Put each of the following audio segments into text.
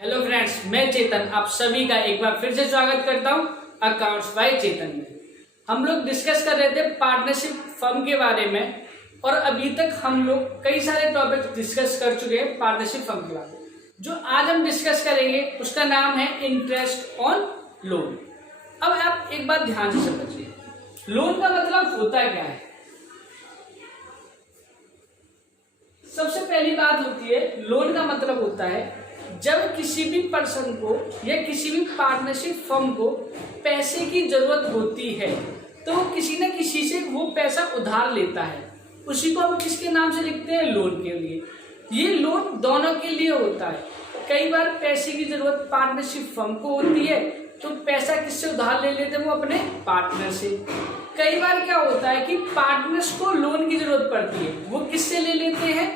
Hello friends, मैं चेतन आप सभी का एक बार फिर से स्वागत करता हूं अकाउंट्स बाय चेतन में। हम लोग डिस्कस कर रहे थे पार्टनरशिप फर्म के बारे में और अभी तक हम लोग कई सारे टॉपिक डिस्कस कर चुके हैं पार्टनरशिप फर्म के बारे में। जो आज हम डिस्कस करेंगे उसका नाम है इंटरेस्ट ऑन लोन। अब आप एक बात ध्यान से समझिए, लोन का मतलब होता क्या है। सबसे पहली बात होती है, लोन का मतलब होता है जब किसी भी पर्सन को या किसी भी पार्टनरशिप फर्म को पैसे की जरूरत होती है तो वो किसी न किसी से वो पैसा उधार लेता है। उसी को हम किसके नाम से लिखते हैं, लोन के लिए। ये लोन दोनों के लिए होता है। कई बार पैसे की जरूरत पार्टनरशिप फर्म को होती है तो पैसा किससे उधार ले लेते हैं, वो अपने पार्टनर से। कई बार क्या होता है कि पार्टनर्स को लोन की जरूरत पड़ती है, वो किससे ले लेते हैं,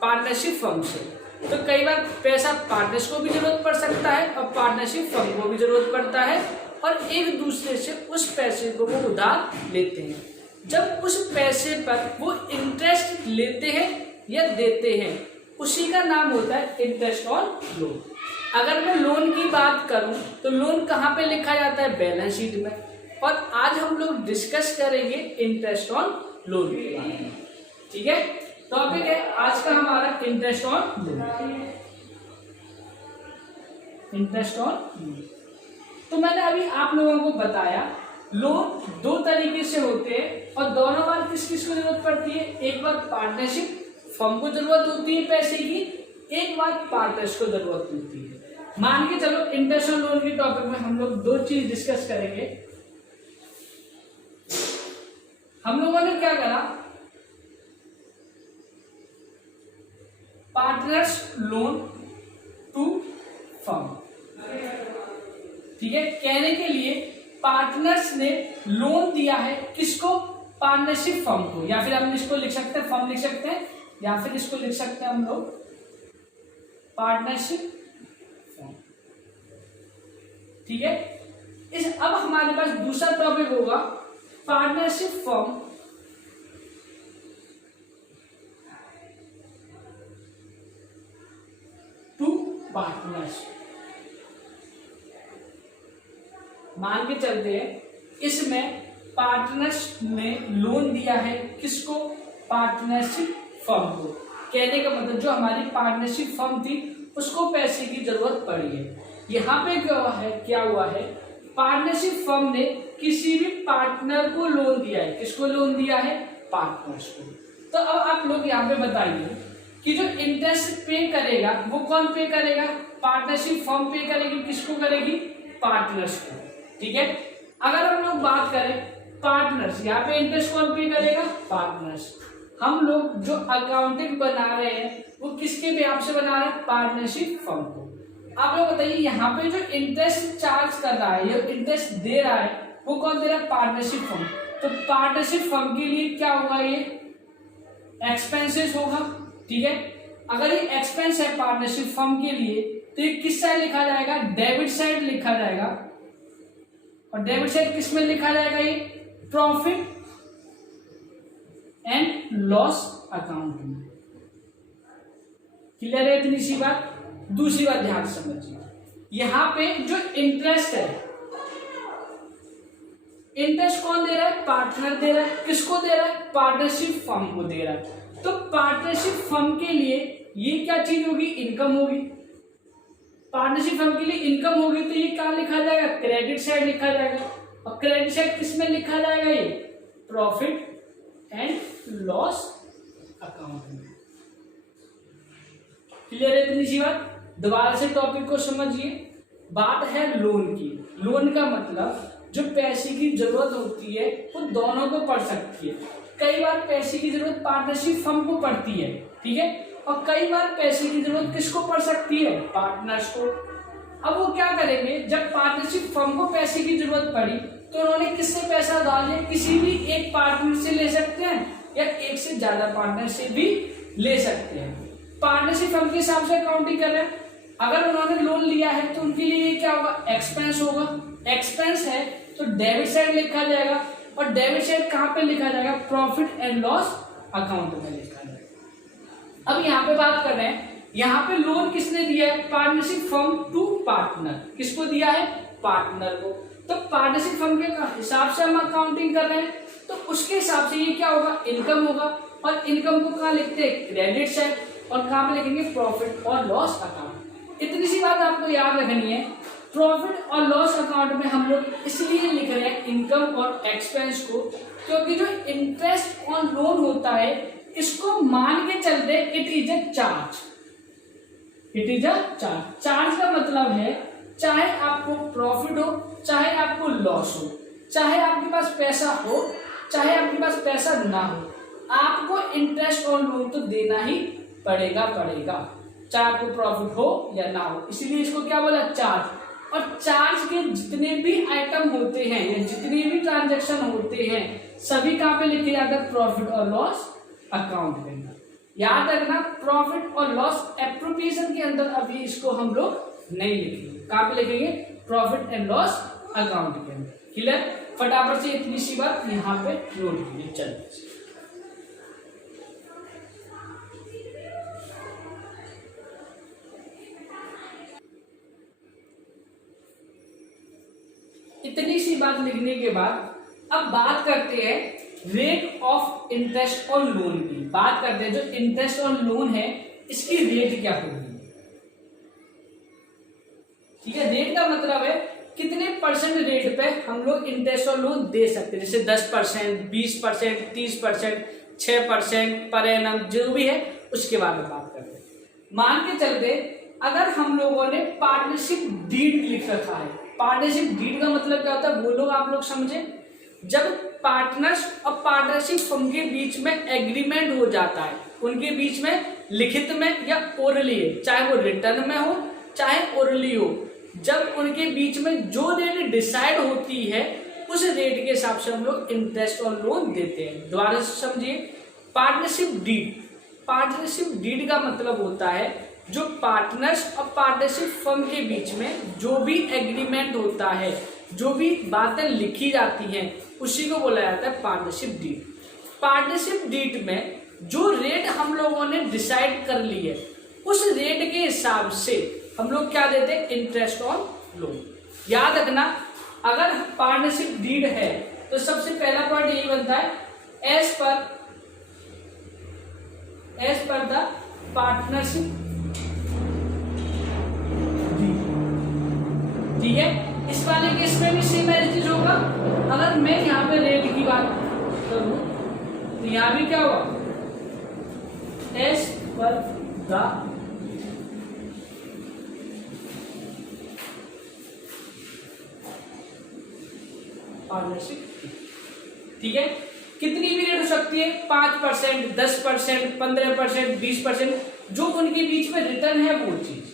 पार्टनरशिप फर्म से। तो कई बार पैसा पार्टनर्स को भी जरूरत पड़ सकता है और पार्टनरशिप फर्म को भी जरूरत पड़ता है और एक दूसरे से उस पैसे को वो उधार लेते हैं। जब उस पैसे पर वो इंटरेस्ट लेते हैं या देते हैं उसी का नाम होता है इंटरेस्ट ऑन लोन। अगर मैं लोन की बात करूं तो लोन कहाँ पे लिखा जाता है, बैलेंस शीट में। और आज हम लोग डिस्कस करेंगे इंटरेस्ट ऑन लोन के बारे में। ठीक है, टॉपिक है आज का हमारा interest on loan. Interest on loan तो मैंने अभी आप लोगों को बताया लोन दो तरीके से होते हैं और दोनों बार किस किस को जरूरत पड़ती है। एक बार पार्टनरशिप फर्म को जरूरत होती है पैसे की, एक बार पार्टनर्स को जरूरत होती है। मान के चलो इंटरेस्ट ऑन लोन के टॉपिक में हम लोग दो चीज डिस्कस करेंगे। हम लोगों ने क्या करा, पार्टनर्स लोन टू फर्म। ठीक है, कहने के लिए पार्टनर्स ने लोन दिया है किसको, पार्टनरशिप फर्म को, या फिर हम इसको लिख सकते हैं फर्म लिख सकते हैं, या फिर इसको लिख सकते हैं हम लोग पार्टनरशिप फर्म। ठीक है, इस अब हमारे पास दूसरा टॉपिक होगा पार्टनरशिप फर्म टू पार्टनर्स। मान के चलते हैं इसमें पार्टनर्स ने लोन दिया है किसको, पार्टनरशिप फर्म को। कहने का मतलब जो हमारी पार्टनरशिप फर्म थी उसको पैसे की जरूरत पड़ी है। यहाँ पे क्या हुआ है, पार्टनरशिप फर्म ने किसी भी पार्टनर को लोन दिया है। किसको लोन दिया है, पार्टनर्स को। तो अब आप लोग यहाँ पे बताइए कि जो इंटरेस्ट पे करेगा वो कौन पे करेगा, पार्टनरशिप फर्म पे करेगी, किसको करेगी, पार्टनर्स को। ठीक है, अगर हम लोग बात करें पार्टनर्स, यहाँ पे इंटरेस्ट कौन पे करेगा, पार्टनर्स। हम लोग जो अकाउंटिंग बना रहे हैं वो किसके बेहाफ से बना रहे हैं, पार्टनरशिप फर्म को। आप लोग बताइए यहाँ पे जो इंटरेस्ट चार्ज कर रहा है, ये इंटरेस्ट दे रहा है, वो कौन दे रहा है, पार्टनरशिप फर्म। तो पार्टनरशिप फर्म के लिए क्या होगा, ये एक्सपेंसेस होगा। ठीक है, अगर ये एक्सपेंस है पार्टनरशिप फर्म के लिए तो ये किस साइड लिखा जाएगा, डेबिट साइड लिखा जाएगा। और डेबिट साइड किस में लिखा जाएगा, ये प्रॉफिट एंड लॉस अकाउंट में। क्लियर है इतनी सी बात। दूसरी बात ध्यान से समझिए, यहां पे जो इंटरेस्ट है, इंटरेस्ट कौन दे रहा है, पार्टनर दे रहा है। किसको दे रहा है, पार्टनरशिप फर्म को दे रहा है। तो पार्टनरशिप फर्म के लिए ये क्या चीज होगी, इनकम होगी। पार्टनरशिप फर्म के लिए इनकम होगी तो ये क्या लिखा जाएगा, क्रेडिट साइड लिखा जाएगा। और क्रेडिट साइड किस में लिखा जाएगा, ये प्रॉफिट एंड लॉस अकाउंट में। क्लियर है इतनी सी बात। दोबारा से टॉपिक को समझिए। बात है लोन की। लोन का मतलब जो पैसे की जरूरत होती है वो दोनों को पड़ सकती है। कई बार पैसे की जरूरत पार्टनरशिप फर्म को पड़ती है, ठीक है, और कई बार पैसे की जरूरत किसको पड़ सकती है, पार्टनर्स को। अब वो क्या करेंगे, जब पार्टनरशिप फर्म को पैसे की जरूरत पड़ी तो उन्होंने किससे पैसा उधार लिया, किसी भी एक पार्टनर से ले सकते हैं या एक से ज्यादा पार्टनर से भी ले सकते हैं। पार्टनरशिप फर्म के हिसाब से अकाउंटिंग कर रहे हैं। अगर उन्होंने लोन लिया है तो उनके लिए क्या होगा, एक्सपेंस होगा। एक्सपेंस है तो डेबिट साइड लिखा जाएगा और डेबिट साइड कहां पे लिखा जाएगा, प्रॉफिट एंड लॉस अकाउंट में लिखा जाएगा। अब यहाँ पे बात कर रहे हैं यहाँ पे लोन किसने दिया है? Partnership firm to partner. किसको दिया है? पार्टनर को। तो पार्टनरशिप फर्म के हिसाब से हम अकाउंटिंग कर रहे हैं, तो उसके हिसाब से ये क्या होगा? इनकम होगा। और इनकम को कहाँ लिखते हैं? Credit side. और कहाँ पे लिखेंगे? प्रॉफिट और लॉस अकाउंट। इतनी सी बात आपको याद रखनी है, प्रॉफिट और लॉस अकाउंट में हम लोग इसलिए लिख रहे हैं इनकम और एक्सपेंस को, क्योंकि जो इंटरेस्ट ऑन लोन होता है इसको मान के चलते it is a charge. It is a charge. Charge का मतलब है चाहे आपको प्रॉफिट हो, चाहे आपको लॉस हो, चाहे आपके पास पैसा हो, चाहे आपके पास पैसा ना हो, आपको इंटरेस्ट ऑन लोन तो देना ही पड़ेगा, चाहे आपको प्रॉफिट हो या ना हो। इसीलिए इसको क्या बोला? चार्ज। और चार्ज के जितने भी आइटम होते हैं या जितने भी ट्रांजैक्शन होते हैं सभी कहां पे लिखे जाते हैं? प्रॉफिट और लॉस अकाउंट के अंदर। याद रखना, प्रॉफिट और लॉस एप्रोप्रिएशन के अंदर अभी इसको हम लोग नहीं लिखेंगे। कहां पे लिखेंगे? प्रॉफिट एंड लॉस अकाउंट के अंदर। क्लियर? फटाफट से इतनी सी बात यहाँ पे नोट कीजिए। चलिए, इतनी सी बात लिखने के बाद अब बात करते हैं rate of interest on loan की। बात करते हैं जो इंटरेस्ट ऑन लोन है इसकी रेट क्या होगी। ठीक है, रेट का मतलब है कितने परसेंट रेट पे हम लोग इंटरेस्ट ऑन लोन दे सकते हैं। जैसे 10%, 20%, 30%, 6% पर एनम, जो भी है उसके बारे में बात करते हैं। मान के चलते अगर हम लोगों ने पार्टनरशिप डीड लिख रखा है। पार्टनरशिप डीड का मतलब क्या होता है वो लोग आप लोग समझे। जब पार्टनर्स और पार्टनरशिप फर्म के बीच में एग्रीमेंट हो जाता है, उनके बीच में लिखित में या ओरली, चाहे वो रिटर्न में हो चाहे ओरली हो, जब उनके बीच में जो रेट डिसाइड होती है उस रेट के हिसाब से हम लोग इंटरेस्ट और लोन देते हैं। दोबारा से समझिए, पार्टनरशिप डीड। पार्टनरशिप डीड का मतलब होता है जो पार्टनर्स और पार्टनरशिप फर्म के बीच में जो भी एग्रीमेंट होता है, जो भी बातें लिखी जाती हैं, उसी को बोला जाता है पार्टनरशिप डीड। पार्टनरशिप डीड में जो रेट हम लोगों ने डिसाइड कर ली है उस रेट के हिसाब से हम लोग क्या देते हैं? Interest on loan. याद रखना, अगर पार्टनरशिप डीड है तो सबसे पहला पॉइंट यही बनता है एज पर द पार्टनरशिप। ठीक है, इस वाले केस में भी सेम चीज होगा। अगर मैं यहाँ पे रेट की बात करूं तो यहाँ भी क्या होगा? As per the partnership. ठीक है, कितनी भी रेट हो सकती है? 5%, 10%, 15%, 20%, जो उनके बीच में रिटर्न है वो चीज।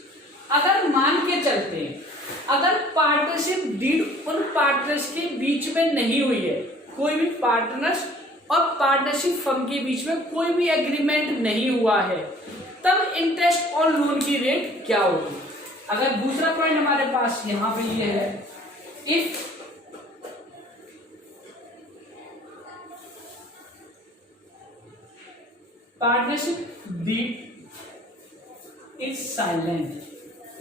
अगर मान के चलते हैं अगर पार्टनरशिप डीड उन पार्टनर्स के बीच में नहीं हुई है, कोई भी पार्टनर्स और पार्टनरशिप फर्म के बीच में कोई भी एग्रीमेंट नहीं हुआ है, तब इंटरेस्ट ऑन लोन की रेट क्या होगी। अगर दूसरा पॉइंट हमारे पास यहां पे ये है, if partnership deed is silent.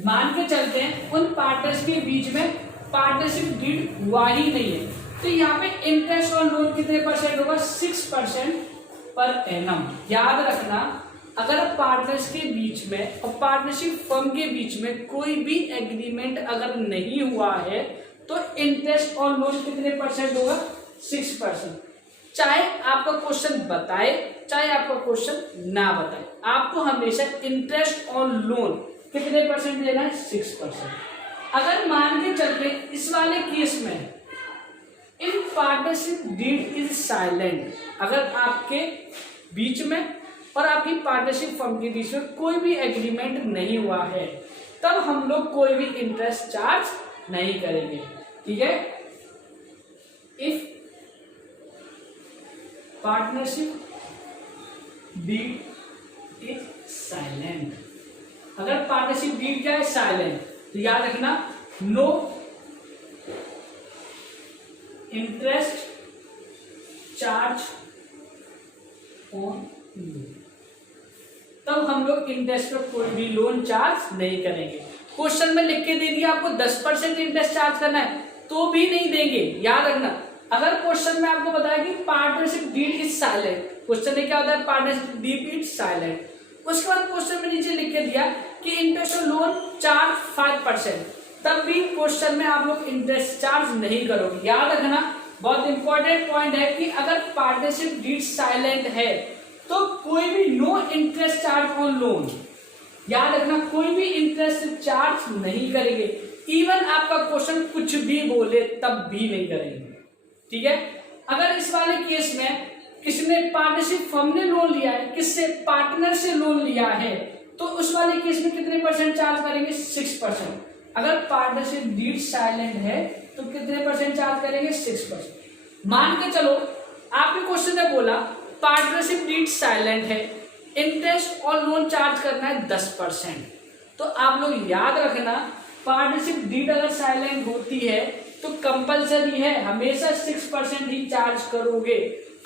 मान के चलते हैं उन पार्टनर्स के बीच में पार्टनरशिप डीड हुआ ही नहीं है, तो यहाँ पे इंटरेस्ट ऑन लोन कितने परसेंट होगा? 6% पर एनम। याद रखना, अगर पार्टनर्स के बीच में और पार्टनरशिप फर्म के बीच में कोई भी एग्रीमेंट अगर नहीं हुआ है तो इंटरेस्ट ऑन लोन कितने परसेंट होगा? 6%। चाहे आपका क्वेश्चन बताए चाहे आपका क्वेश्चन ना बताए, आपको हमेशा इंटरेस्ट ऑन लोन कितने परसेंट देना है? 6%। अगर मान के चलते इस वाले केस में in partnership deed is silent, अगर आपके बीच में और आपकी पार्टनरशिप फर्म के बीच में कोई भी एग्रीमेंट नहीं हुआ है, तब हम लोग कोई भी इंटरेस्ट चार्ज नहीं करेंगे। ठीक है, if partnership deed is silent, अगर पार्टनरशिप डीड क्या है? साइलेंट, तो याद रखना no interest charge on loan. तब हम लोग इंटरेस्ट पर कोई भी लोन चार्ज नहीं करेंगे। क्वेश्चन में लिख के दे दिया आपको 10% इंटरेस्ट चार्ज करना है तो भी नहीं देंगे, याद रखना। अगर क्वेश्चन में आपको बताया कि partnership deed is silent, question में क्या होता है, पार्टनरशिप डीड इज साइलेंट, उसके बाद क्वेश्चन में नीचे लिख के दिया कि इंटरेस्ट लोन चार्ज 5%, तब भी क्वेश्चन में आप लोग इंटरेस्ट चार्ज नहीं करोगे। याद रखना, बहुत इंपॉर्टेंट पॉइंट है कि अगर पार्टनरशिप डीड साइलेंट है तो कोई भी no interest charge on loan, याद रखना, कोई भी इंटरेस्ट चार्ज नहीं करेंगे। इवन आपका क्वेश्चन कुछ भी बोले तब भी नहीं करेंगे, ठीक है। अगर इस वाले केस में किसने पार्टनरशिप फर्म ने लोन लिया है, किससे, पार्टनर से लोन लिया है, तो उस वाले केस में कितने परसेंट चार्ज करेंगे, 6%। अगर पार्टनरशिप डीड साइलेंट है तो कितने परसेंट चार्ज करेंगे, 6%। मान के चलो आपके क्वेश्चन ने बोला पार्टनरशिप डीड साइलेंट है, इंटरेस्ट और लोन चार्ज करना है 10%, तो आप लोग याद रखना पार्टनरशिप डीड अगर साइलेंट होती है तो कंपलसरी है हमेशा 6% ही चार्ज करोगे,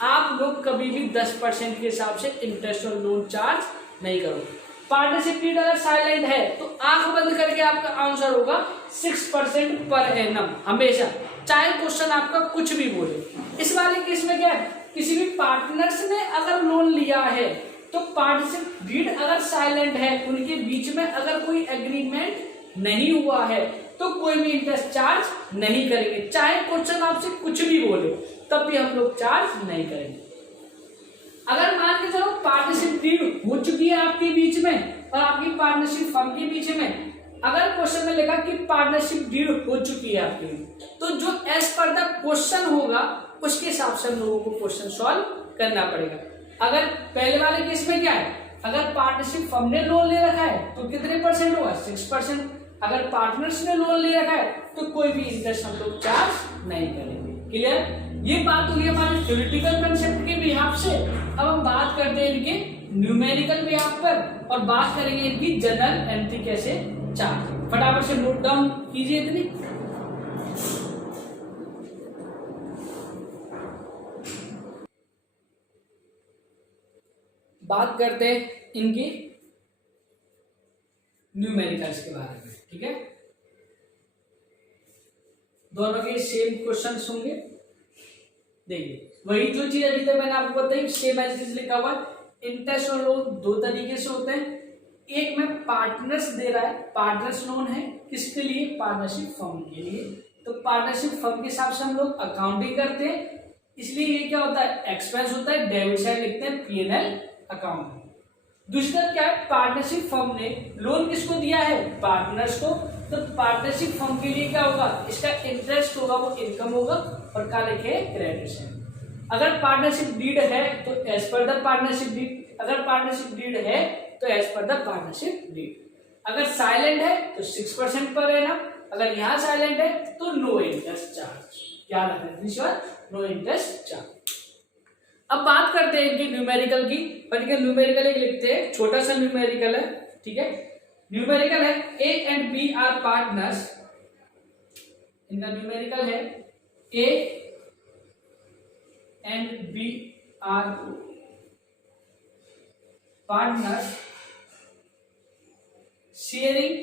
आप लोग कभी भी 10% के हिसाब से इंटरेस्ट और लोन चार्ज नहीं करोगे। पार्टनरशिप डीड अगर साइलेंट है तो आंख बंद करके आपका आंसर होगा 6% पर एनम, हमेशा, चाहे क्वेश्चन आपका कुछ भी बोले। इस वाले केस में क्या है, किसी भी पार्टनर्स ने अगर लोन लिया है तो पार्टनरशिप डीड अगर साइलेंट है, उनके बीच में अगर कोई एग्रीमेंट नहीं हुआ है तो कोई भी इंटरेस्ट चार्ज नहीं करेंगे, चाहे क्वेश्चन आपसे कुछ भी बोले तब भी हम लोग चार्ज नहीं करेंगे। अगर मान के चलो पार्टनरशिप डीड हो चुकी है आपके बीच में और आपकी पार्टनरशिप फर्म के बीच में, अगर क्वेश्चन में लिखा कि पार्टनरशिप डीड हो चुकी है आपके, तो जो एज पर द क्वेश्चन होगा उसके हिसाब से हम लोगों को क्वेश्चन सॉल्व करना पड़ेगा। अगर पहले वाले केस में क्या है, अगर पार्टनरशिप फर्म ने लोन ले रखा है तो कितने परसेंट होगा, 6%। अगर पार्टनर्स ने लोन ले रखा है तो कोई भी इंटरेस्ट हम लोग चार्ज नहीं करेंगे। क्लियर, ये बात होगी हमारे थ्योरेटिकल कंसेप्ट के बिहाफ से। अब हम बात करते हैं इनके न्यूमेरिकल बिहाफ पर और बात करेंगे इनकी जनरल एंट्री कैसे चार्ज। फटाफट से नोट डाउन कीजिए इतनी। बात करते हैं इनकी न्यूमेरिकल्स के बारे में, ठीक है। दोनों के सेम क्वेश्चंस होंगे, देखिए वही जो चीज अभी तक मैंने आपको बताई सेम एज लिखा हुआ। इंटरेस्ट और लोन दो तरीके से होते हैं, एक में पार्टनर्स दे रहा है, पार्टनर्स लोन है किसके लिए, पार्टनरशिप फर्म के लिए, तो पार्टनरशिप फर्म के हिसाब से हम लोग अकाउंटिंग करते हैं, इसलिए ये क्या होता है, एक्सपेंस होता है, डेबिट साइड लिखते हैं P&L अकाउंट। दूसरा क्या है, पार्टनरशिप फर्म ने लोन किसको दिया है, पार्टनर्स को, तो पार्टनरशिप फर्म के लिए क्या होगा, इसका इंटरेस्ट होगा वो इनकम होगा और क्या लिखे, क्रेडिट है। अगर पार्टनरशिप डीड है तो as per the partnership deed, अगर पार्टनरशिप डीड है तो as per the partnership deed. अगर साइलेंट है तो 6% पर है ना, अगर यहाँ साइलेंट है तो नो इंटरेस्ट चार्ज, क्या रखना है, नो इंटरेस्ट चार्ज। अब बात करते हैं इनकी न्यूमेरिकल की, पर न्यूमेरिकल एक लिखते हैं, छोटा सा न्यूमेरिकल है, ठीक है। न्यूमेरिकल है A and B are partners, इनका न्यूमेरिकल है A and B are partners sharing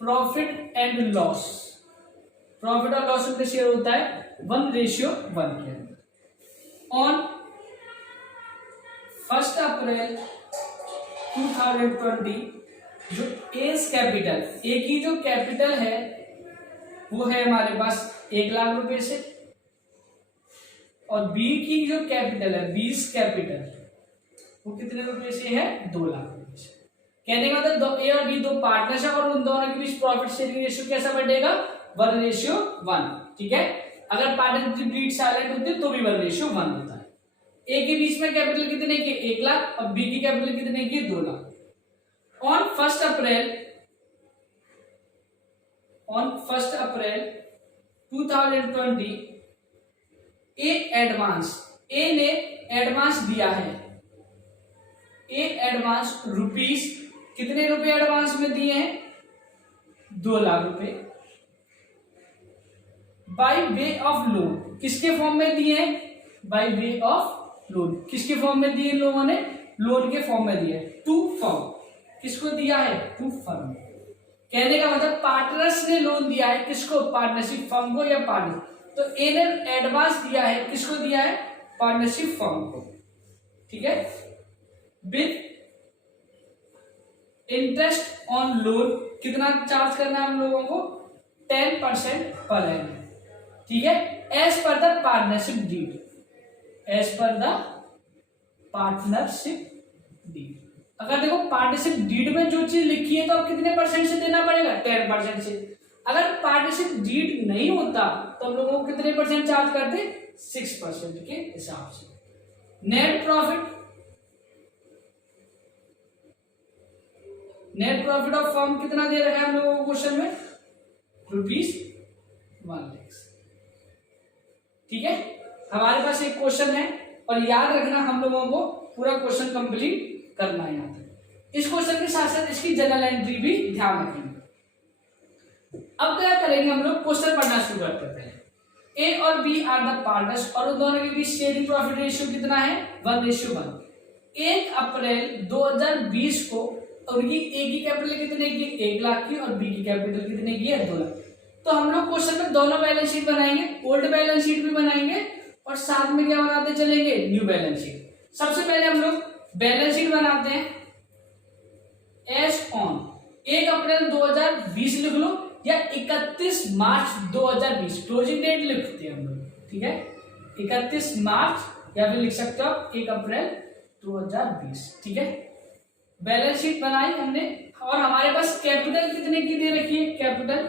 profit and loss. Profit और लॉस उनका शेयर होता है 1:1 के अंदर। ऑन 1 अप्रैल 2020 जो एज कैपिटल, ए की जो कैपिटल है वो है हमारे पास 1 लाख रुपए से, और बी की जो कैपिटल है, बीस कैपिटल, वो कितने रुपए से है, 2 लाख रुपए से। कहने का मतलब ए और बी दो पार्टनर्स है और उन दोनों के बीच प्रॉफिट शेयरिंग रेशियो कैसा बढ़ेगा, 1:1, ठीक है। अगर पार्टनरशिप डीड साइलेंट होती है तो भी 1:1 होता है। ए के बीच में कैपिटल कितने की, 1 लाख, और बी की कैपिटल कितने की, 2 lakh. On 1 April 2020 A advance, A ने एडवांस दिया है, ए एडवांस रुपीस, कितने रुपए एडवांस में दिए हैं, 2 लाख रुपए, बाय वे ऑफ लोन, किसके फॉर्म में दिए हैं, बाय वे ऑफ लोन। किसके फॉर्म में दिए इन लोगों ने? लोन के फॉर्म में दिया है, टू फर्म। किसको दिया है? To firm. कहने का मतलब पार्टनर्स ने लोन दिया है किसको? पार्टनरशिप फर्म को या पार्टनर। तो ए ने एडवांस दिया है, किसको दिया है? पार्टनरशिप फर्म को, ठीक है। विद इंटरेस्ट ऑन लोन कितना चार्ज करना है हम लोगों को? 10% पर एनम, ठीक है। As per the partnership deed, as per the partnership deed. अगर देखो पार्टनरशिप डीड में जो चीज लिखी है तो अब कितने परसेंट से देना पड़ेगा? 10% से। अगर पार्टनरशिप डीड नहीं होता तो हम लोगों को कितने परसेंट चार्ज करते? 6% के हिसाब से। Net profit, net profit of firm कितना दे रखा है हम लोगों को क्वेश्चन में? ₹1 लाख, ठीक है। हमारे पास एक क्वेश्चन है और याद रखना हम लोगों को पूरा क्वेश्चन कंप्लीट करना है यहाँ तक। इस क्वेश्चन के साथ साथ इसकी जनरल एंट्री भी ध्यान रखेंगे। अब क्या करेंगे हम लोग? क्वेश्चन पढ़ना शुरू करते हैं। पहले ए और बी आर द पार्टनर्स और उन दोनों के बीच शेयरिंग प्रॉफिट रेशियो कितना है? 1:1। 1 अप्रैल 2020 को उनकी ए की कैपिटल कितने की? 1 लाख की, और बी की कैपिटल कितने की है? 2 लाख। तो हम लोग क्वेश्चन में दोनों बैलेंस शीट बनाएंगे, ओल्ड बैलेंस शीट भी बनाएंगे और साथ में क्या बनाते चलेंगे? New balance sheet. सबसे पहले हम लोग बैलेंस शीट बनाते हैं। एज ऑन 1 अप्रैल 2020 लिख लो या 31 मार्च 2020, क्लोजिंग डेट लिखते हैं हम लोग, ठीक है। 31 मार्च या फिर लिख सकते हो 1 अप्रैल 2020, ठीक है। बैलेंस शीट बनाई हमने और हमारे पास कैपिटल कितने की दे रखी है? कैपिटल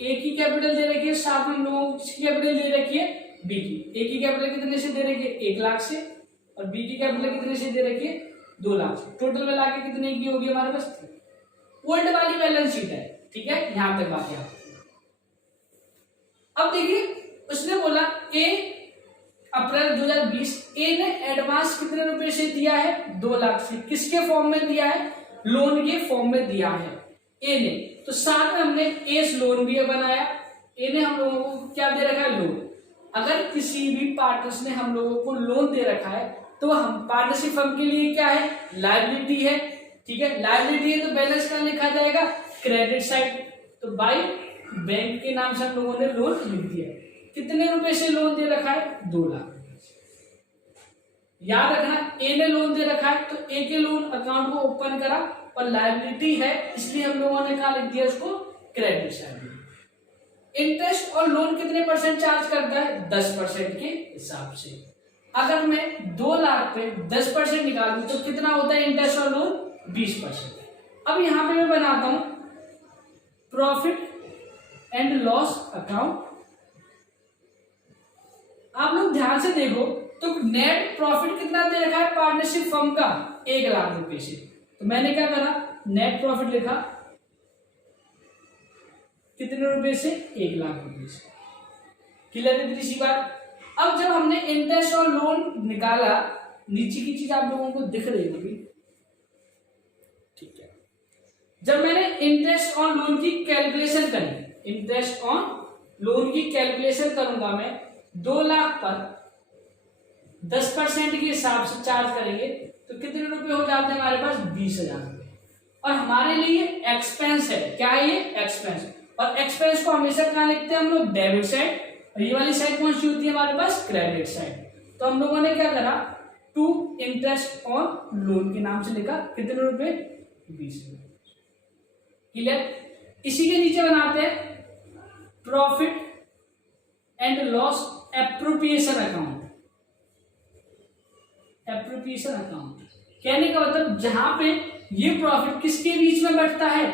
ए की कैपिटल दे रखी है, साथ में हम लोगों की कैपिटल दे रखी है बी की। ए की कैपिटल कितने से दे रखी है? 1 लाख से, और बी की कैपिटल कितने से दे रखी है? 2 लाख से। टोटल मिला के कितने की होगी हमारे पास? ओल्ड वाली बैलेंस शीट है, ठीक है। यहां तक बात है। अब देखिए उसने बोला ए अप्रैल 2020 ए ने एडवांस कितने रुपए से दिया है? 2 लाख से। किसके फॉर्म में दिया है? लोन के फॉर्म में दिया है ए ने। तो साथ में हमने एस लोन भी बनाया। ए ने हम लोगों को क्या दे रखा है? लोन। अगर किसी भी पार्टनर्स ने हम लोगों को लोन दे रखा है तो हम पार्टनरशिप फर्म के लिए क्या है? लायबिलिटी है, ठीक है। लायबिलिटी है तो बैलेंस कहां लिखा जाएगा? Credit side. तो बाई बैंक के नाम से हम लोगों ने लोन लिख दिया। कितने रुपए से लोन दे रखा है? 2 लाख। याद रखना ए ने लोन दे रखा है तो ए के लोन अकाउंट को ओपन करा और लायबिलिटी है इसलिए हम लोगों ने कहा लिख दिया उसको? Credit side. इंटरेस्ट और लोन कितने परसेंट चार्ज करता है? 10% के हिसाब से। अगर मैं 2 लाख पे 10% निकालूं तो कितना होता है इंटरेस्ट और लोन? 20%। अब यहां पे मैं बनाता हूं प्रॉफिट एंड लॉस अकाउंट। आप लोग ध्यान से देखो तो नेट प्रॉफिट कितना दे रखा है पार्टनरशिप फर्म का? 1 लाख रुपए से। तो मैंने क्या करा? नेट प्रॉफिट लिखा कितने रुपए से? 1 लाख रुपए से। क्लियर है तीसरी बात। अब जब हमने इंटरेस्ट और लोन निकाला, नीचे की चीज आप लोगों को दिख रही होगी, ठीक है। जब मैंने इंटरेस्ट ऑन लोन की कैलकुलेशन करी, इंटरेस्ट ऑन लोन की कैलकुलेशन करूंगा मैं 2 लाख पर 10% के हिसाब से चार्ज करेंगे तो कितने रुपए हो जाते हैं हमारे पास? 20,000 रुपए। और हमारे लिए एक्सपेंस है। क्या है ये? एक्सपेंस। और एक्सपेंस को हमेशा कहां लिखते हैं हम लोग? Debit side. और ये वाली साइड कौन सी होती है हमारे पास? Credit side. तो हम लोगों ने क्या करा? टू इंटरेस्ट ऑन लोन के नाम से लिखा कितने रुपए? 20,000। क्लियर। इसी के नीचे बनाते हैं profit and loss appropriation account. Appropriation account कहने का मतलब जहां पे ये प्रॉफिट किसके बीच में बढ़ता है?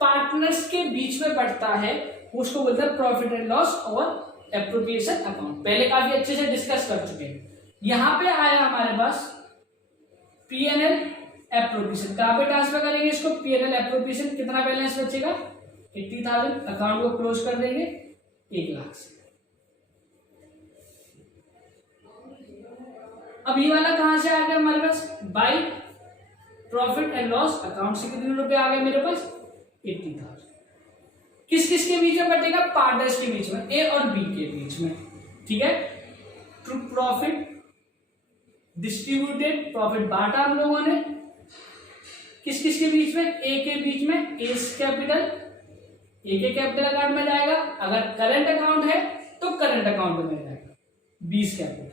पार्टनर्स के बीच में बढ़ता है, उसको बोलते हैं प्रॉफिट एंड लॉस और एप्रोप्रिएशन अकाउंट। पहले काफी अच्छे से डिस्कस कर चुके हैं। यहां पे आया हमारे पास पीएनएल एप्रोप्रिएशन। कहां पे ट्रांसफर करेंगे इसको? PNL appropriation. कितना बैलेंस बचेगा? 80,000। अकाउंट को क्लोज कर देंगे 1 लाख से। अब ये वाला कहां से आ गया हमारे पास? By profit and loss account से कितने रुपए आ गए मेरे पास? 80,000। किस किस के बीच में बटेगा? पार्टनर्स के बीच में, ए और बी के बीच में, ठीक है। टू प्रॉफिट डिस्ट्रीब्यूटेड प्रॉफिट बांटा हम लोगों ने किस किस के बीच में, ए के बीच में एस कैपिटल, ए के कैपिटल अकाउंट में जाएगा, अगर करंट अकाउंट है तो करंट अकाउंट में जाएगा 20 कैपिटल।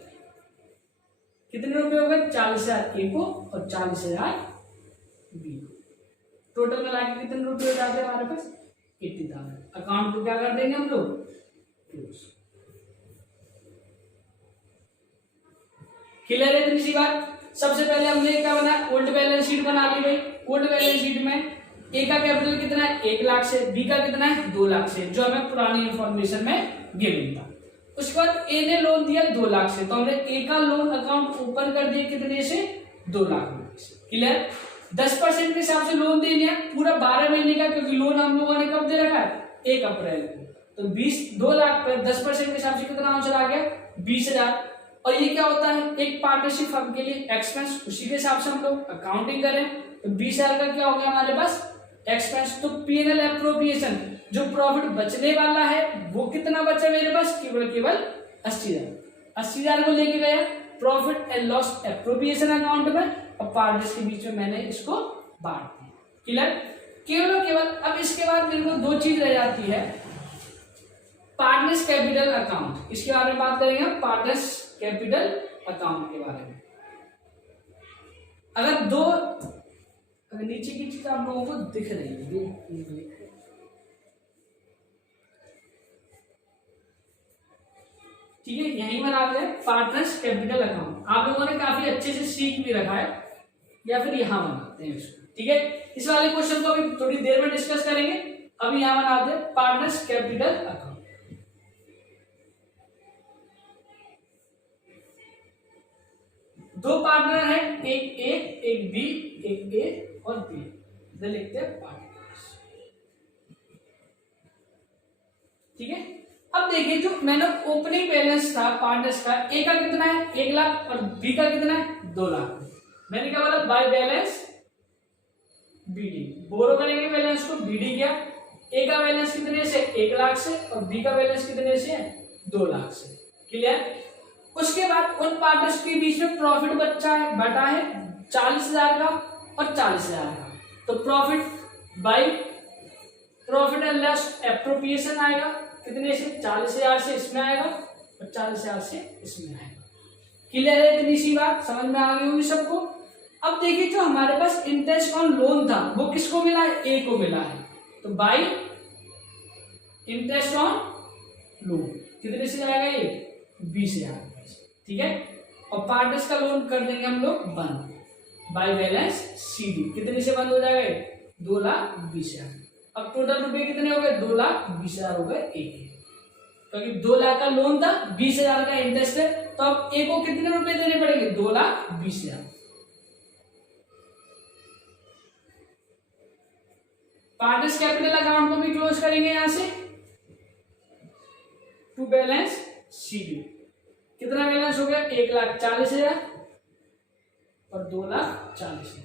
कितने रुपए हो गए, 40,000 ए को और 40,000 बी को, टोटल मिला के कितने रुपए हो जाते हैं हमारे पास 80,000। अकाउंट को क्या कर देंगे हम लोग, क्लोज। क्लियर है इतनी सी बात। सबसे पहले हमने क्या बनाया, ओल्ड बैलेंस शीट बना ली भाई। ओल्ड बैलेंस शीट में ए का कैपिटल कितना है 1 लाख से, बी का कितना है 2 लाख से, जो हमें पुरानी इंफॉर्मेशन में गिवन था। उसके बाद ए ने लोन दिया 2 लाख से, तो हमने ए का लोन अकाउंट ओपन कर दिया कितने से 2 लाख रुपए से। क्लियर। 10% के हिसाब से लोन दे दिया पूरा 12 महीने का, क्योंकि लोन हम लोगों ने कब दे रखा है 1 अप्रैल को। तो 2 लाख पर 10% के हिसाब से कितना आंसर आ गया 20,000। और ये क्या होता है, एक पार्टनरशिप फर्म के लिए एक्सपेंस, उसी के हिसाब से हम लोग अकाउंटिंग करें तो 20,000 का क्या हो गया हमारे पास एक्सपेंस। तो पीएनएल एप्रोप्रिएशन जो प्रॉफिट बचने वाला है वो कितना बचा मेरे पास, केवल 80,000। 80,000 को लेके गया profit and loss appropriation account में, और पार्टनर्स के बीच में मैंने इसको बांट दिया। क्लियर। केवल और केवल अब इसके बाद मेरे को 2 चीज रह जाती है, पार्टनर्स कैपिटल अकाउंट, इसके बारे में बात करेंगे हम, पार्टनर्स कैपिटल अकाउंट के बारे में। अगर नीचे की चीज आप लोगों को दिख रही है, ठीक है, यही बनाते हैं पार्टनर्स कैपिटल अकाउंट। आप लोगों ने काफी अच्छे से सीख भी रखा है, या फिर यहां बनाते हैं इसको। ठीक है, इस वाले क्वेश्चन को अभी थोड़ी देर में डिस्कस करेंगे, अभी यहां बनाते हैं पार्टनर्स कैपिटल अकाउंट। दो पार्टनर है, एक ए एक बी, एक ए और बी, इधर लिखते हैं पार्टनर्स। ठीक है, अब देखिए जो मैंने ओपनिंग बैलेंस था पार्टनर्स का, ए का कितना है 1 लाख और बी का कितना है 2 लाख। मैंने क्या बोला, बाय बैलेंस बीडी, बोरो करेंगे बैलेंस को, बीडी किया। ए का बैलेंस कितने से 1 लाख से और बी का बैलेंस कितने से 2 लाख से। क्लियर। उसके बाद उन पार्टनर्स के बीच में प्रॉफिट बटा है 40,000 का और 40,000 का, तो profit by profit and loss appropriation आएगा कितने से 40,000 से इसमें आएगा और 40,000 से इसमें आएगा। क्लियर है इतनी सी बात, समझ में आ गई होगी सबको। अब देखिए जो हमारे पास इंटरेस्ट ऑन लोन था वो किसको मिला है, ए को मिला है, तो बाई इंटरेस्ट ऑन लोन कितने से जाएगा ये 20,000। ठीक है, और पार्टनर्स का लोन कर देंगे हम लोग बंद बाय बैलेंस सीडी, कितने से बंद हो जाएगा 2,20,000। अब टोटल रुपए कितने हो गए 2,20,000 हो गए ए के, क्योंकि 2 लाख का लोन था 20,000 का इंटरेस्ट है, तो अब ए को कितने रुपए देने पड़ेंगे 2,20,000। पार्टनर्स कैपिटल अकाउंट को भी क्लोज करेंगे यहां से, टू बैलेंस सीडी, कितना बैलेंस हो गया 1,40,000 और 2,40,000।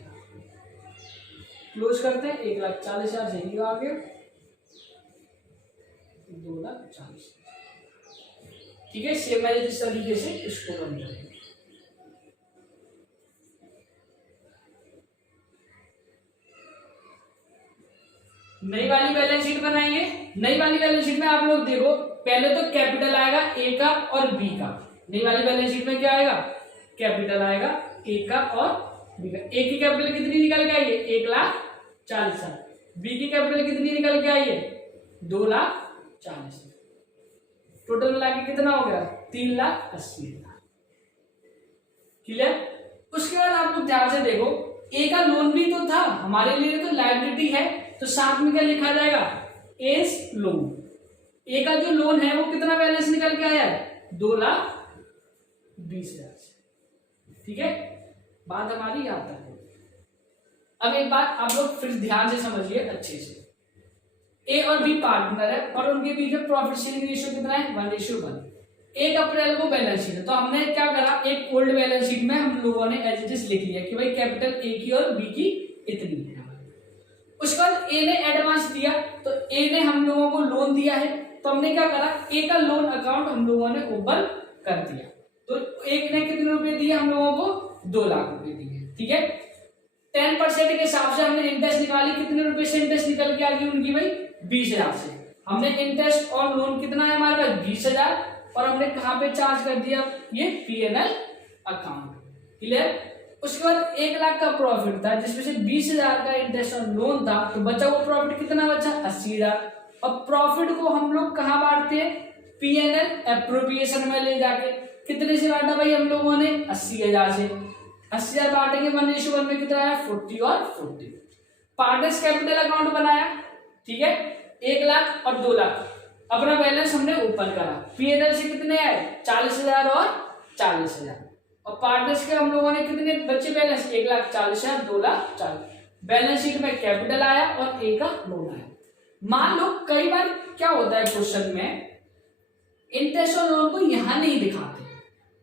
क्लोज करते हैं, 1,40,000 से ही आ गया 2,40,000। ठीक है, सेम मैंने जिस तरीके से इसको बंद करेंगे। नई वाली बैलेंस शीट बनाएंगे। नई वाली बैलेंस शीट में आप लोग देखो, पहले तो कैपिटल आएगा ए का और बी का। नई वाली बैलेंस शीट में क्या आएगा, कैपिटल आएगा ए का और बी का। ए की कैपिटल कितनी निकल के आई है 1,40,000, बी की कैपिटल कितनी निकल के आई है 2,40,000। टोटल मिला के कितना हो गया 3,80,000। क्लियर। उसके बाद आप लोग ध्यान से देखो, ए का लोन भी तो था हमारे लिए, तो लायबिलिटी है, तो साथ में क्या लिखा जाएगा एस लोन। ए का जो लोन है वो कितना बैलेंस निकल के आया है 2,20,000। ठीक है, बात हमारी यहां तक है। अब एक बात आप लोग फिर ध्यान से समझिए अच्छे से, ए और बी पार्टनर है और उनके बीच में प्रॉफिट शेयरिंग रेशियो कितना है 1:1। 1 अप्रैल को बैलेंस शीट है, तो हमने क्या करा, एक ओल्ड बैलेंस शीट में हम लोगों ने एज इट इज लिख लिया कि भाई कैपिटल ए की और बी की इतनी है। उसके बाद ए ने एडवांस दिया, तो ए ने हम लोगों को लोन दिया है, तो हमने क्या करा, ए का लोन अकाउंट हम लोगों ने ओपन कर दिया। तो एक ने कितने रुपए दिए हम लोगों को 2 लाख रुपए दिए, ठीक है। 10% के हिसाब से हमने इंटरेस्ट निकाली, कितने रुपए से इंटरेस्ट निकल के आ गई उनकी भाई 20,000 से। हमने इंटरेस्ट और लोन कितना है हमारे पास 20,000, और हमने कहाँ पे चार्ज कर दिया ये P&L अकाउंट, क्लियर। उसके बाद 1 लाख का प्रॉफिट था जिसमें से 20,000 का इंटरेस्ट और लोन था, तो बचा हुआ प्रॉफिट कितना बचा 80,000। अब प्रॉफिट को हम लोग कहाँ बांटते हैं P&L एप्रोप्रिएशन में ले जाके, कितने से बांटा भाई हम लोगों ने 80,000 से। 80,000 बांटेंगे 1:1 में कितना आया 40 और 40। पार्टनर्स कैपिटल अकाउंट बनाया, ठीक है, 1 लाख और 2 लाख। अपना बैलेंस हमने ओपन करा, P&L से कितने आए 40,000 और 40,000, और पार्टनर्स के हम लोगों ने कितने बच्चे बैलेंस 1,40,000 2,40,000। बैलेंस शीट में कैपिटल आया और ए का लोन आया। मान लो कई बार क्या होता है क्वेश्चन में, इंटरेस्ट और लोन को यहां नहीं दिखाते।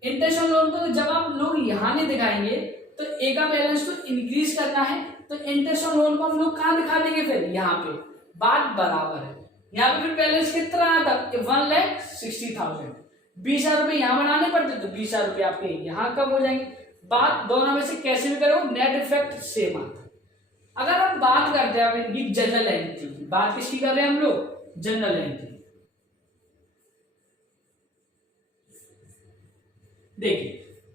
इंटरेस्ट और लोन को तो जब आप लोग यहां नहीं दिखाएंगे तो ए का बैलेंस तो इंक्रीज करना है, तो इंटरेस्ट और लोन को हम लोग कहां दिखा देंगे फिर यहाँ पे, बात बराबर है। यहाँ पे फिर बैलेंस कितना आता 1,60,000, 20,000 रुपए यहाँ बनाने पड़ते तो 20,000 रुपए आपके यहाँ कम हो जाएंगे। बात दोनों में से कैसे भी करो नेट इफेक्ट सेम आता है। अगर हम बात करते हैं इनकी जनरल एंट्री की, बात किसकी कर रहे हैं हम लोग जनरल एंट्री। देखिए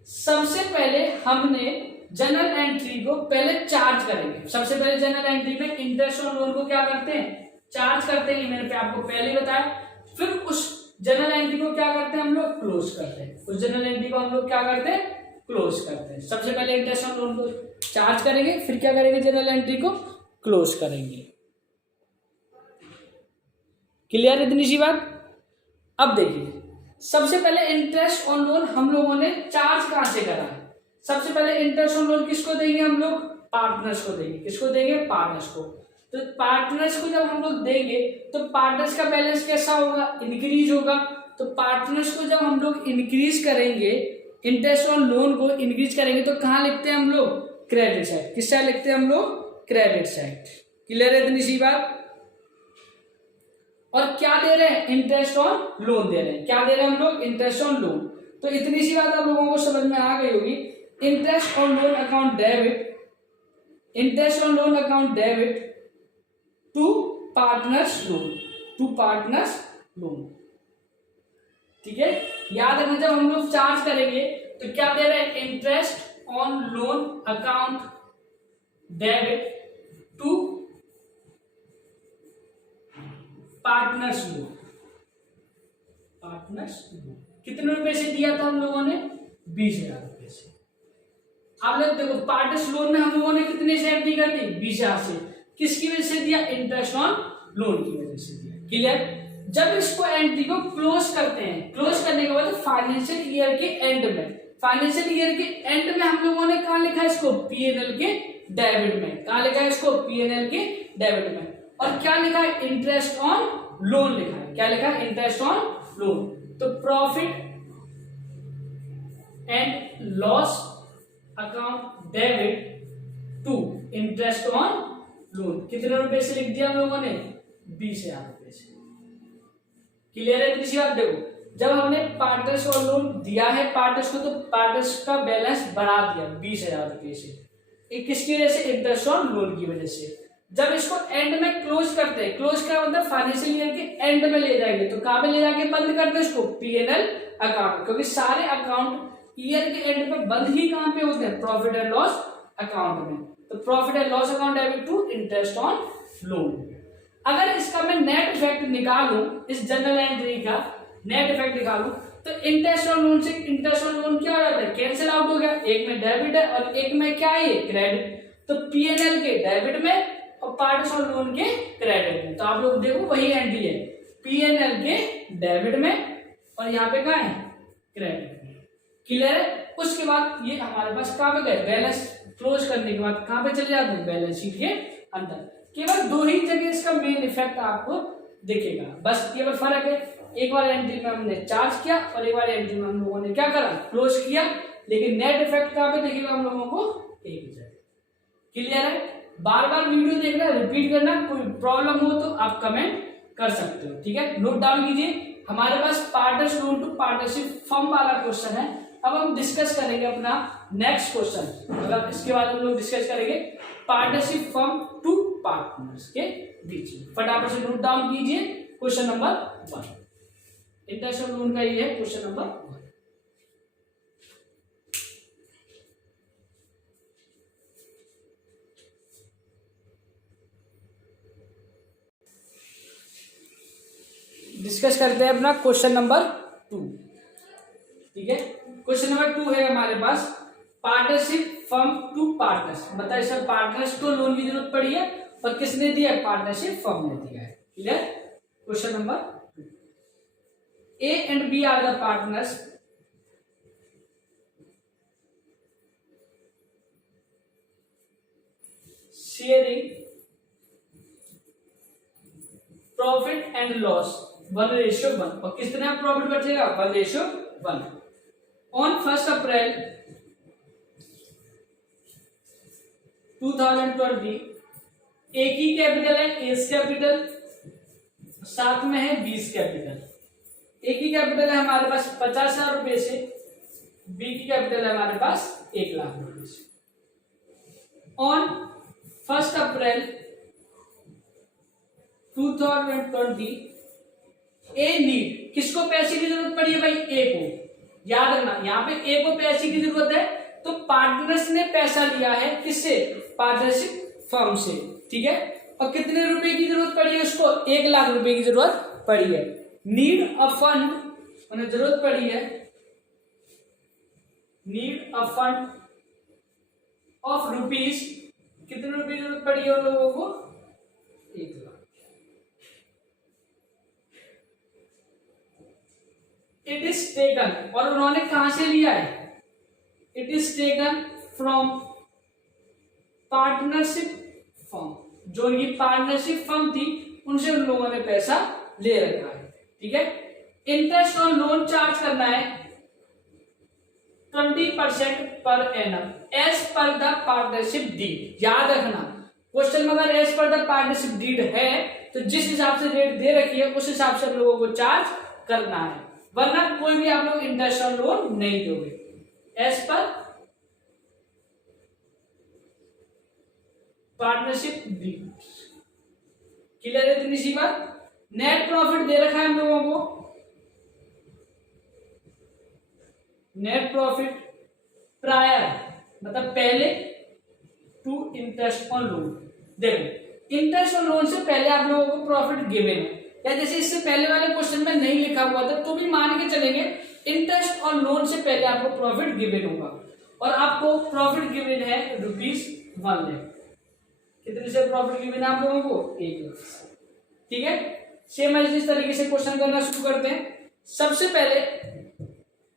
सबसे पहले हमने जनरल एंट्री को पहले चार्ज करेंगे। सबसे पहले जनरल एंट्री में इंटरेस्ट और लोन को क्या करते हैं चार्ज करते हैं, मैंने आपको पहले ही बताया। फिर उस जनरल एंट्री को क्या करते हैं हम लोग क्लोज करते हैं, उस जनरल एंट्री को हम लोग क्या करते हैं क्लोज करते हैं। सबसे पहले इंटरेस्ट और लोन को चार्ज करेंगे, फिर क्या करेंगे जनरल एंट्री को क्लोज करेंगे। क्लियर इतनी सी बात। अब देखिए सबसे पहले इंटरेस्ट और लोन हम लोगों ने चार्ज कहां से करा है। सबसे पहले इंटरेस्ट और लोन किसको देंगे हम लोग पार्टनर्स को देंगे। किसको देंगे पार्टनर्स को। तो पार्टनर्स को जब हम लोग देंगे तो पार्टनर्स का बैलेंस कैसा होगा इंक्रीज होगा। तो पार्टनर्स को जब हम लोग इंक्रीज करेंगे, इंटरेस्ट और लोन को इंक्रीज करेंगे, तो कहां लिखते हैं हम लोग क्रेडिट साइड। किस साइड लिखते हैं हम लोग क्रेडिट साइड। क्लियर है इतनी सी बात। और क्या दे रहे हैं इंटरेस्ट और लोन दे रहे हैं। क्या दे रहे हैं हम लोग इंटरेस्ट और लोन। तो इतनी सी बात आप लोगों को समझ में आ गई होगी। इंटरेस्ट और लोन अकाउंट डेबिट, इंटरेस्ट और loan account debit to partners loan, to partners loan. ठीक है, याद रखना जब हम लोग चार्ज करेंगे तो क्या दे रहे हैं interest on loan account debit to partners loan. Partners loan कितने रुपए से दिया था हम लोगों ने 20,000 रुपए से। आप लोग देखो पार्टनर्स लोन में हम लोगों ने कितने से एफडी कर दी 20,000 से। किसकी वजह से दिया इंटरेस्ट ऑन लोन की वजह से दिया। क्लियर। जब इसको एंट्री को क्लोज करते हैं, क्लोज करने के बाद फाइनेंशियल ईयर के एंड में, फाइनेंशियल ईयर के एंड में हम लोगों ने कहा लिखा इसको P&L के डेबिट में। कहा लिखा है इसको P&L के डेबिट में। और क्या लिखा है इंटरेस्ट ऑन लोन लिखा है। क्या लिखा है इंटरेस्ट ऑन लोन। तो profit and loss account debit to interest on loan कितने रुपए से लिख दिया हम लोगों ने 20,000 रुपए से। क्लियर है दूसरी बात। देखो जब हमने पार्टनर्स और लोन दिया है पार्टनर्स को, तो पार्टनर्स का बैलेंस बढ़ा दिया 20,000 रुपए से। किसकी वजह से इंटरेस्ट और लोन की वजह से। जब इसको एंड में क्लोज करते हैं, क्लोज का मतलब फाइनेंशियल ईयर के एंड में ले जाएंगे, तो कहां पे ले जाके बंद करते हैं इसको P&L अकाउंट। क्योंकि सारे अकाउंट ईयर के एंड में बंद ही कहां पे होते हैं प्रॉफिट एंड लॉस अकाउंट में। तो profit and loss account debit to interest on loan. अगर इसका मैं नेट इफेक्ट निकालूं, इस जनरल एंट्री का नेट इफेक्ट निकालूं, तो इंटरेस्ट और लोन से इंटरेस्ट और लोन क्या हो जाता है कैंसिल आउट हो गया। एक में डेबिट है और एक में क्या है क्रेडिट। तो P&L के डेबिट में और पार्टनर्स और लोन के क्रेडिट में। तो आप लोग देखो वही एंट्री है P&L के डेबिट में और यहाँ पे क्या है क्रेडिट में। क्लियर है। उसके बाद ये हमारे पास कहां पे गए बैलेंस क्लोज करने के बाद कहां पे चले जाते हैं बैलेंस शीट के अंदर। केवल दो ही जगह इसका मेन इफेक्ट आपको दिखेगा, बस केवल फर्क है। एक बार एंट्री में हमने चार्ज किया और एक बार एंट्री में हम लोगों ने क्या करा क्लोज किया, लेकिन नेट इफेक्ट कहां पे दिखेगा हम लोगों को एक ही जगह। क्लियर है। बार बार वीडियो देखना रिपीट करना, कोई प्रॉब्लम हो तो आप कमेंट कर सकते हो। ठीक है, नोट डाउन कीजिए। हमारे पास partners loan to partnership firm वाला क्वेश्चन है, अब हम डिस्कस करेंगे अपना नेक्स्ट क्वेश्चन, मतलब इसके बाद हम लोग डिस्कस करेंगे पार्टनरशिप फर्म टू पार्टनर्स के बीच में। फटाफट से नोट डाउन कीजिए question number 1, interest of loan का ये है क्वेश्चन नंबर 1। डिस्कस करते हैं अपना क्वेश्चन नंबर 2, ठीक है। क्वेश्चन नंबर 2 है हमारे पास पार्टनरशिप फर्म टू पार्टनर्स। बताइए सर, पार्टनर्स को लोन की जरूरत पड़ी है और किसने दिया है? पार्टनरशिप फर्म ने दिया है। Clear? Question number 2, A and B are the partners sharing profit and loss 1:1, और कितना प्रॉफिट बचेगा? 1:1। ऑन 1 अप्रैल 2020 एक ही कैपिटल है, एस कैपिटल, साथ में है 20 कैपिटल। एक ही कैपिटल है हमारे पास 50,000 रुपए से, बी की कैपिटल है हमारे पास 1 लाख रुपए से। ऑन 1 अप्रैल 2020 ए नीड, किसको पैसे की जरूरत पड़ी है भाई? ए को। याद रखना यहाँ पे ए को पैसे की जरूरत है, तो पार्टनर्स ने पैसा लिया है किससे? पार्टनरशिप फर्म से, ठीक है। और कितने रुपए की जरूरत पड़ी है उसको? 1 लाख रुपए की जरूरत पड़ी है। नीड अ फंड, उन्हें जरूरत पड़ी है, need a fund of rupees, कितने रुपए की जरूरत पड़ी है उन लोगों को? 1 लाख। इट इज टेकन, और उन्होंने कहां से लिया है? It is taken from partnership firm, जो उनकी पार्टनरशिप फर्म थी उनसे उन लोगों ने पैसा ले रखा है, ठीक है। इंटरेस्ट ऑन लोन चार्ज करना है 20% per annum as per the partnership deed. याद रखना क्वेश्चन में अगर as per the partnership deed है तो जिस हिसाब से रेट दे रखी है उस हिसाब से हम लोगों को चार्ज करना है, वरना कोई भी आप लोग इंटरेस्ट ऑन लोन नहीं दोगे। As per partnership deed, clear है इतनी सी बात। नेट प्रॉफिट दे रखा है हम लोगों को, नेट प्रॉफिट प्रायर मतलब पहले टू इंटरेस्ट ऑन लोन। देखो इंटरेस्ट ऑन लोन से पहले आप लोगों को प्रॉफिट गिवन है, या जैसे इससे पहले वाले क्वेश्चन में नहीं लिखा हुआ था तो भी मान के चलेंगे इंटरेस्ट ऑन लोन से पहले आपको प्रॉफिट गिवन होगा, और आपको प्रॉफिट गिवन है ₹1 लाख। कितने से प्रॉफिट गिवन है आप लोगों को? 1 लाख, ठीक है। सेम इस तरीके से क्वेश्चन करना शुरू करते हैं। सबसे पहले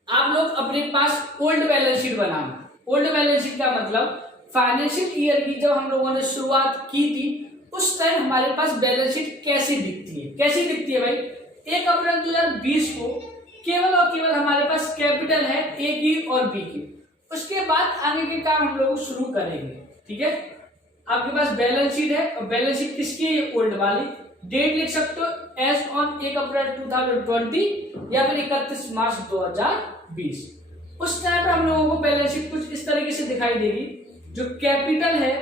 आप लोग अपने पास ओल्ड बैलेंस शीट बनाना। ओल्ड बैलेंस शीट का मतलब फाइनेंशियल ईयर की जब हम लोगों ने शुरुआत की थी उस टाइम हमारे पास बैलेंस शीट कैसी दिखती है? कैसी दिखती है भाई? 1 अप्रैल 2020 को केवल और केवल हमारे पास कैपिटल है ए की और बी की, उसके बाद आगे के काम हम लोग शुरू करेंगे, ठीक है। आपके पास बैलेंस शीट है, और बैलेंस शीट किसकी है? ओल्ड वाली। डेट लिख सकते हो एज ऑन 1 अप्रैल 2020 या फिर 31 मार्च 2020। उस टाइम पर हम लोगों को बैलेंस शीट कुछ इस तरीके से दिखाई देगी। जो कैपिटल है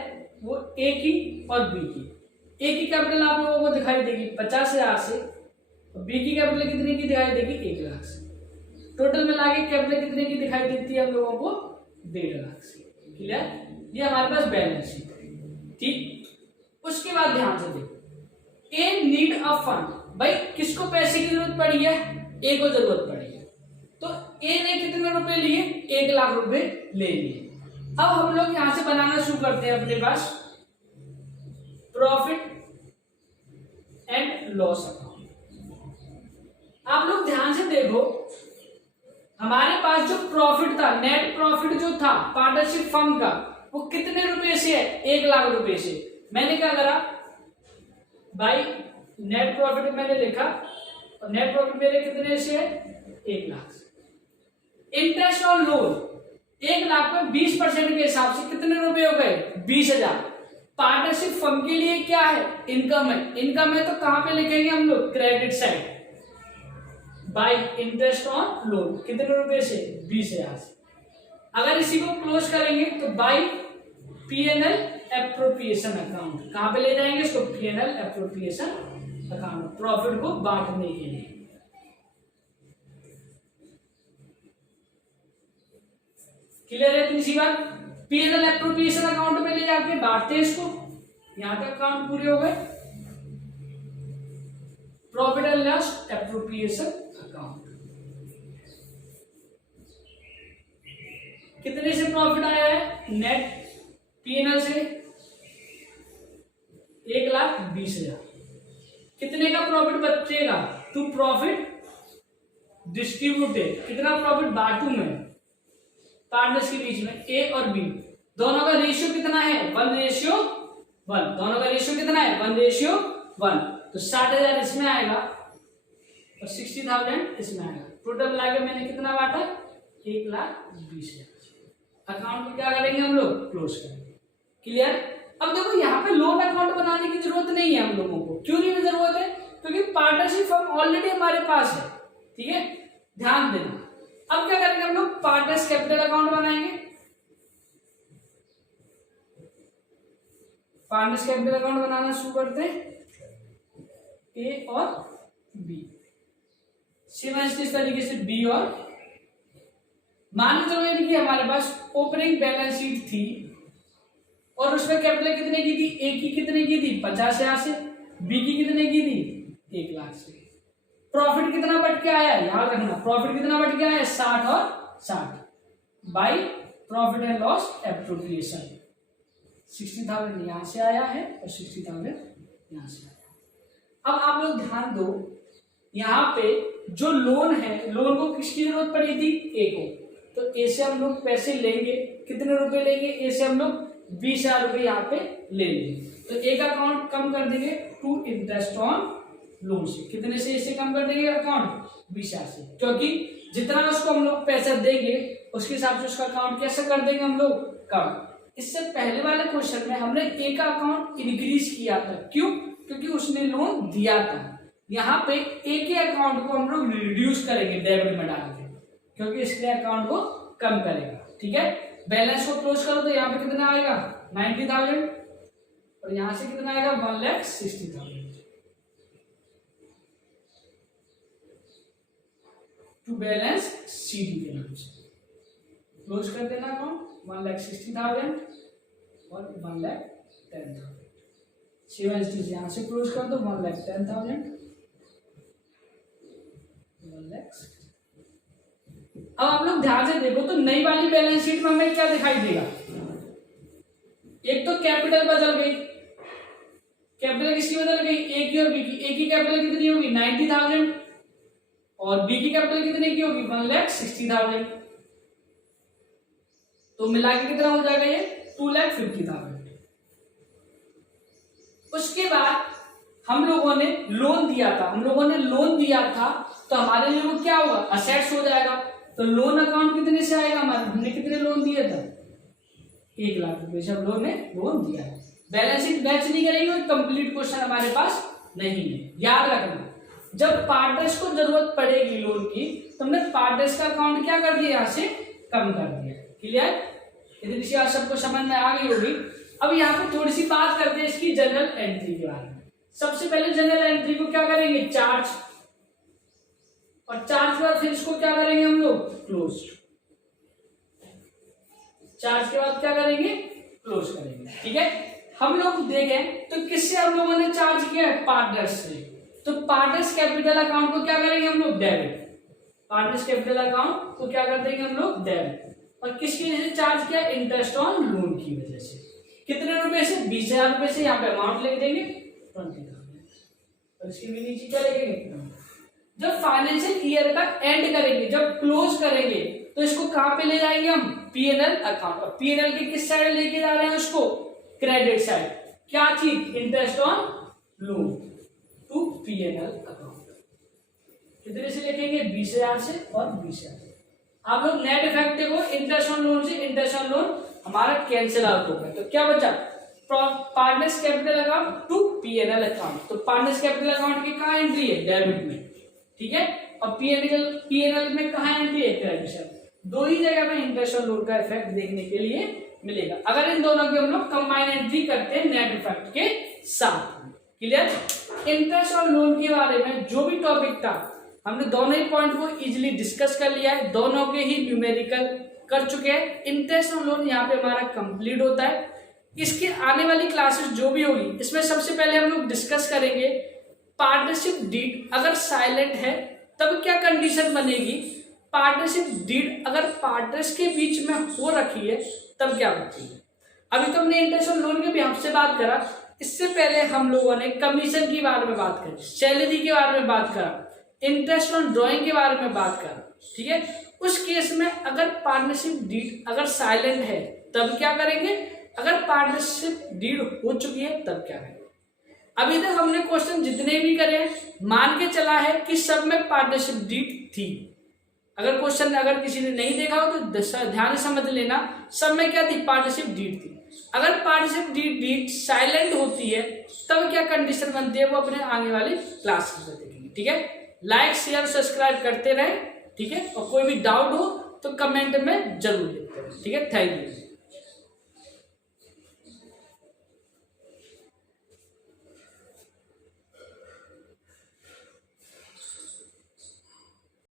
वो ए की और बी की। ए की कैपिटल आप लोगों को दिखाई देगी 50,000 से, और बी की कैपिटल कितने की दिखाई देगी? 1 लाख से। टोटल मिला के कैपिटल कितने की दिखाई देती है हम लोगों को? 1.5 लाख से। क्लियर? ये हमारे पास बैलेंस शीट है, ठीक। उसके बाद ध्यान से देखो, ए नीड अ फंड, भाई किसको पैसे की जरूरत पड़ी है? ए को जरूरत पड़ी है, तो ए ने कितने रुपए लिए? 1 लाख रुपए ले लिए। अब हम लोग यहां से बनाना शुरू करते हैं अपने पास प्रॉफिट एंड लॉस अकाउंट। आप लोग ध्यान से देखो, हमारे पास जो प्रॉफिट था, नेट प्रॉफिट जो था पार्टनरशिप फर्म का, वो कितने रुपए से है? 1 लाख रुपए से। मैंने क्या करा भाई, नेट प्रॉफिट मैंने लिखा, और नेट प्रॉफिट मेरे कितने से है? 1 लाख से। इंटरेस्ट ऑन लोन 1 लाख में 20% के हिसाब से कितने रुपए हो गए? 20,000। पार्टनरशिप फर्म के लिए क्या है? इनकम है। इनकम है तो कहां पे लिखेंगे हम लोग? Credit side. By interest on loan, कितने रुपए से? 20,000 से। अगर इसी को क्लोज करेंगे तो बाई पीएनएल एप्रोप्रिएशन अकाउंट, कहां पे ले जाएंगे इसको? पीएनएल एप्रोप्रिएशन अकाउंट, प्रॉफिट को बांटने के लिए। क्लियर है इतनी सी बात? पीएनएल एप्रोप्रिएशन अकाउंट में ले जाके बांटते हैं इसको। यहां तक अकाउंट पूरे हो गए। Profit and loss appropriation account, कितने से प्रॉफिट आया है? नेट पीएनएल से 1,20,000। कितने का प्रॉफिट बचेगा? टू प्रॉफिट डिस्ट्रीब्यूटेड, कितना प्रॉफिट बांटू मैं पार्टनर्स के बीच में, ए और बी दोनों का रेशियो कितना है? 1:1। दोनों का रेशियो कितना है? 1:1। तो 60,000 इसमें आएगा और 60,000 इसमें आएगा। टोटल मिलाकर मैंने कितना बांटा? 1,20,000। अकाउंट में क्या करेंगे हम लोग? क्लोज करेंगे। क्लियर? अब देखो यहाँ पे लोन अकाउंट बनाने की जरूरत नहीं है हम लोगों को। क्यों नहीं जरूरत है? क्योंकि पार्टनरशिप फर्म ऑलरेडी हमारे पास है। ठीक है, ध्यान देना। अब क्या करेंगे हम लोग? पार्टनर्स कैपिटल अकाउंट बनाएंगे। पार्टनर्स कैपिटल अकाउंट बनाना शुरू करते हैं, ए और बी। सेम इस तरीके से बी और, मान के चलो कि हमारे पास ओपनिंग बैलेंस शीट थी और उसमें कैपिटल कितने की थी? ए की कितने की थी? 50,000 से। बी की कितने की थी? 1,00,000 से। प्रॉफिट कितना बढ़ के आया? याद रखना, प्रॉफिट कितना बढ़ के आया? 60 और 60 by profit and loss appropriation. 60,000 यहां से आया है और 60,000 यहां से आया। अब आप लोग ध्यान दो, यहाँ पे जो लोन है, लोन को किसकी जरूरत पड़ी थी? ए को। तो ए से हम लोग पैसे लेंगे, कितने रुपए लेंगे? ए से हम लोग 20,000 रुपए यहाँ पे ले लेंगे। तो ए का अकाउंट कम कर देंगे टू इंटरेस्ट ऑन लोन से। कितने से? इसे कम कर देंगे अकाउंट 20,000 से, क्योंकि जितना उसको हम लोग पैसा देंगे उसके हिसाब से उसका अकाउंट कैसे कर देंगे हम लोग? कम। इससे पहले वाले क्वेश्चन में हमने ए का अकाउंट इंक्रीज किया था। क्यों? क्योंकि उसने लोन दिया था। यहाँ पे ए के अकाउंट को हम लोग रिड्यूस करेंगे डेबिट में डाल के, क्योंकि इसके अकाउंट को कम करेगा। ठीक है, बैलेंस को क्लोज करो तो यहाँ पे कितना आएगा? 90,000 और यहाँ से कितना आएगा? 1,60,000। टू बैलेंस सीडी के नाम से क्लोज कर देना अकाउंट। 1,60,000 और 1,10,000। सेवन यहाँ से क्लोज कर दो। 1,10,000, 1,60,000। अब आप लोग ध्यान से देखो तो नई वाली बैलेंस शीट में हमें क्या दिखाई देगा? एक तो कैपिटल बदल गई। कैपिटल किसकी बदल गई? ए की और बी की। ए की कैपिटल कितनी होगी? 90,000 और बी की कैपिटल कितने की होगी? 1,60,000। तो मिला के कितना हो जाएगा ये? 2,50,000। उसके बाद हम लोगों ने लोन दिया था, तो हमारे लिए वो क्या होगा? असेट्स हो जाएगा। तो लोन अकाउंट कितने से आएगा हमारा? हमने कितने लोन दिए थे? 1,00,000 रुपए से हम लोग ने लोन दिया है। बैलेंस शीट मैच नहीं करेंगे, कंप्लीट क्वेश्चन हमारे पास नहीं है। याद रखना, जब पार्टनर्स को जरूरत पड़ेगी लोन की तो हमने पार्टनर्स का अकाउंट क्या कर दिया? यहाँ से कम कर दिया। क्लियर? इतनी सी सबको समझ में आ गई होगी। अब यहाँ पे थोड़ी सी बात करते हैं इसकी जनरल एंट्री के बारे में। सबसे पहले जनरल एंट्री को क्या करेंगे? चार्ज, और चार्ज के बाद फिर इसको क्या करेंगे हम लोग? क्लोज। चार्ज के बाद क्या करेंगे? क्लोज करेंगे। ठीक है, हम लोग देखें तो किससे हम लोगों ने चार्ज किया है? पार्टनर्स से। तो पार्टनर्स कैपिटल अकाउंट को क्या करेंगे हम लोग? डेबिट। पार्टनर्स कैपिटल अकाउंट को क्या कर देंगे हम लोग? डेबिट। और किसकी वजह से चार्ज किया? इंटरेस्ट ऑन लोन की वजह से। कितने रुपए से? 20,000 रुपए से। यहाँ पे अमाउंट लिख देंगे 20,000 और इसके भी नीचे क्या लिखेंगे? जब फाइनेंशियल ईयर का एंड करेंगे, जब क्लोज करेंगे, तो इसको कहां पे ले जाएंगे हम? PNL account. और पीएनएल के किस साइड लेके जा रहे हैं उसको? Credit side. क्या चीज? Interest on loan to PNL account. कितने से लिखेंगे? 20,000 से और 20,000 से। आप लोग नेट इफेक्ट देखो, इंटरेस्ट ऑन लोन से इंटरेस्ट ऑन लोन हमारा कैंसिल आउट हो गया। तो क्या बचा? Partners capital account to PNL account. तो पार्टनर्स कैपिटल अकाउंट की कहां एंट्री है? डेबिट में। ठीक है, और पीएनएल में कहाँ एंट्री है, क्रेडिशन। दो ही जगह में इंटरेस्ट और लोन का इफेक्ट देखने के लिए मिलेगा अगर इन दोनों की हम लोग कंबाइन एंट्री करते हैं नेट इफेक्ट के साथ। क्लियर। इंटरेस्ट और लोन के बारे में जो भी टॉपिक था हमने दोनों ही पॉइंट को इजीली डिस्कस कर लिया है, दोनों के ही न्यूमेरिकल कर चुके हैं। इंटरेस्ट और लोन यहाँ पे हमारा कंप्लीट होता है। इसकी आने वाली क्लासेस जो भी होगी इसमें सबसे पहले हम लोग डिस्कस करेंगे पार्टनरशिप डीड अगर साइलेंट है तब क्या कंडीशन बनेगी, पार्टनरशिप डीड अगर पार्टनर्स के बीच में हो रखी है तब क्या होती है। अभी तो हमने इंटरेस्ट और लोन के भी आपसे बात करा, इससे पहले हम लोगों ने कमीशन के बारे में बात करी, सैलरी के बारे में बात करा, इंटरेस्ट ऑन ड्रॉइंग के बारे में बात करा। ठीक है, उस केस में अगर पार्टनरशिप डीड अगर साइलेंट है तब क्या करेंगे, अगर पार्टनरशिप डीड हो चुकी है तब क्या करेंगे। अभी तक हमने क्वेश्चन जितने भी करे मान के चला है कि सब में पार्टनरशिप डीड थी। अगर क्वेश्चन अगर किसी ने नहीं देखा हो तो ध्यान से समझ लेना, सब में क्या थी, पार्टनरशिप डीड थी। अगर पार्टनरशिप डीड साइलेंट होती है तब क्या कंडीशन बनती है वो अपने आने वाली क्लास में देखेंगे। ठीक है, लाइक शेयर सब्सक्राइब करते रहे। ठीक है, और कोई भी डाउट हो तो कमेंट में जरूर लिखते रहे। ठीक है, थैंक यू।